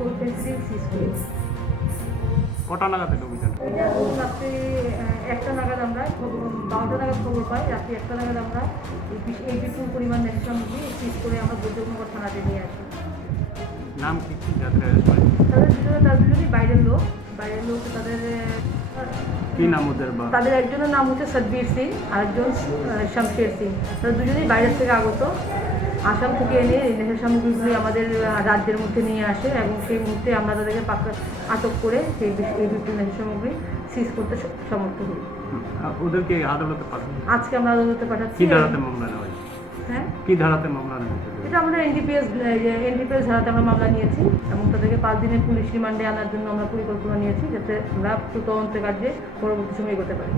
Cold pencil সিজ করি। কটা নাগাদ এটা অভিযান? এটা রাত্রে 1টা নাগাদ আমরা 12টা নাগাদ খবর পাই। রাত্রে 1টা নাগাদ আমরা এই বিপুল পরিমাণ নেশা সামগ্রী সিজ করে আমরা বৈদ্যনগর থানাতে নিয়ে আসি। নাম কি কি যাদের অ্যারেস্ট হয়? তাদের দুজনই বাইরের লোক তাদের কি নাম ওদের? বা তাদের একজনের নাম হচ্ছে সতবীর সিং, আরেকজন শামশের সিং। তারা দুজনেই বাইরের থেকে আগত। আসাম থেকে এনে এই নেশা সামগ্রীগুলি আমাদের রাজ্যের মধ্যে নিয়ে আসে এবং সেই মুহূর্তে আমরা তাদেরকে আটক করে এই বিপুল নেশা সামগ্রী সিজ করতে সমর্থ হই। ওদেরকে আদালতে পাঠানো? আজকে আমরা আদালতে পাঠাচ্ছি। কি ধারাতে মামলা নেওয়া হয়েছে? হ্যাঁ, কি ধারাতে মামলা নেওয়া হয়েছে? এটা আমরা এনডিপিএস ধারাতে আমরা মামলা নিয়েছি এবং তাদেরকে 5 দিনের পুলিশ রিমান্ডে আনার জন্য আমরা পরিকল্পনা নিয়েছি, যাতে আমরা তদন্ত কার্যে পরবর্তী সময় এগোতে পারি।